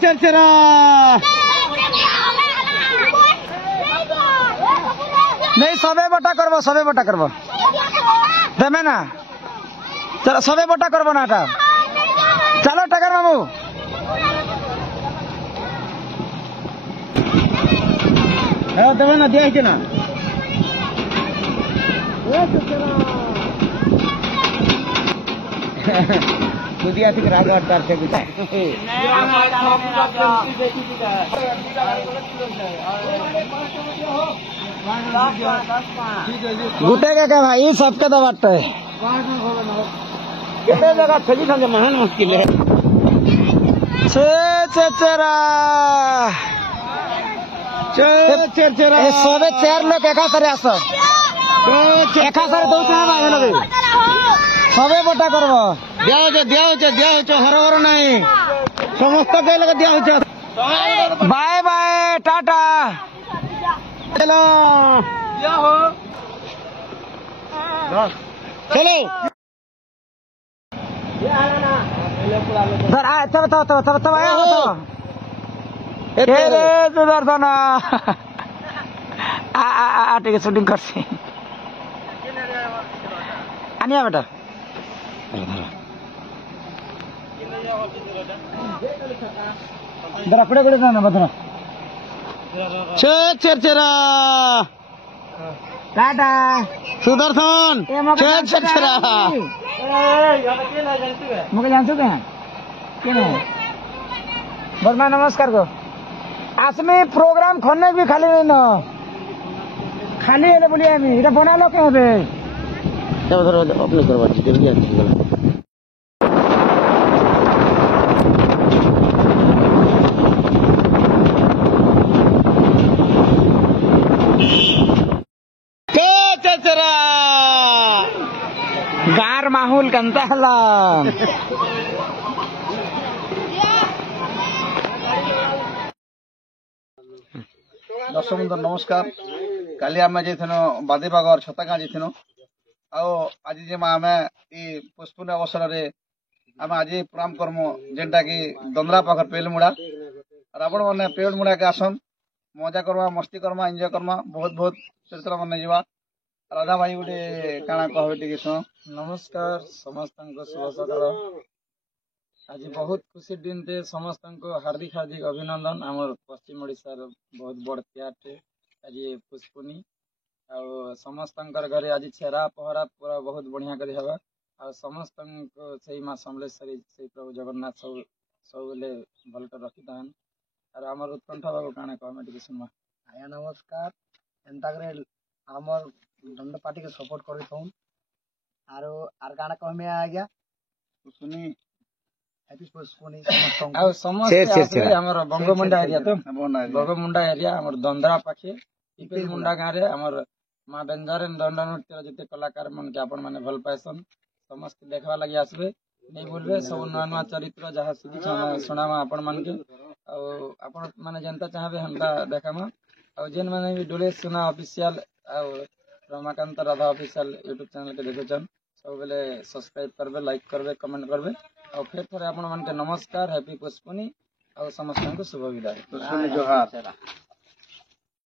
चरचरा नहीं सबे बटा करबो देमे ना चलो सबे बटा करबो ना टा चलो टकर मामू देवे ना दिया ना बुदिया थी राग अवतार से गुटे क्या भाई सबके तो बात है कितने जगह सजी था महान मुश्किल है चेरा सबे चार लोग एका सारे आस एका सारे दो सबे बटा करबो दिया हर हर नहीं समस्त के दिया बाय बाय टाटा चलो चलो तब आया हो सुदर्शन ठीक है शूटिंग कर आनिया बेटा इधर अपने बड़े ना बदरा चेरा टाटा सुदर्शन चेरा मुझे जानते हैं बर्मा नमस्कार को आसमी प्रोग्राम खोलने भी खाली नहीं ना खाली है बोलिए इधर बना लो क्या होते अपने करवा गार माहौल कंता हला दर्शक बंधु नमस्कार काली आम जाइनो बादेबागर छतागाँ जाइनो आज आम पुष्पूर्ण अवसर आम आज प्रोग्राम करमु जेनटा कि दंदरा पाखर पेलमुड़ा रावण मैंने पेलमुड़ा के आसन मजा करमा मस्ती करमा एंजॉय करमा बहुत बहुत चरित्र मन जावा राधा भाई गोटे काना कह टे नमस्कार समस्त शुभ सकाल आज बहुत खुशी दिन थे समस्त हार्दिक हार्दिक अभिनंदन आमर पश्चिम ओडिशा बहुत बड़ त्यार आज पुष्पुनी आ समस्त घरे आज छेरा पहरा पूरा बहुत बढ़िया कर हवा आ समस्त से माँ समलेश्वरी से प्रभु जगन्नाथ सब सब भल कर रखी था और आमर उत्कंठा बाबू काना कह टे सुनवा आया नमस्कार एंता आमर दंड पार्टी के सपोर्ट कर आर गाना कहमे आज्ञा सुनी हैप्पी पुष्पुनी समस्त हमर बंगमुंडा एरिया तो बंगमुंडा एरिया हमर दंदरा पाखे इपेल मुंडा गाँव रे हमर माँ बेंजारे दंड नृत्य जिते कलाकार मन के आपण माने भल पाएसन समस्त देखवा लगी आसबे नहीं बोलबे सब नुआ नुआ चरित्र जहाँ सुधी सुनामा आपण मन के आपण माने जनता चाहबे हमका देखामा और जेन माने भी डोले सुना official Ramakant Radha official YouTube channel के देखुचन सब बेले सब्सक्राइब करबे लाइक करबे कमेंट करबे और फिर थोड़े आपण मन के नमस्कार हैप्पी पुष्पुनी और समस्त को शुभ विदाई।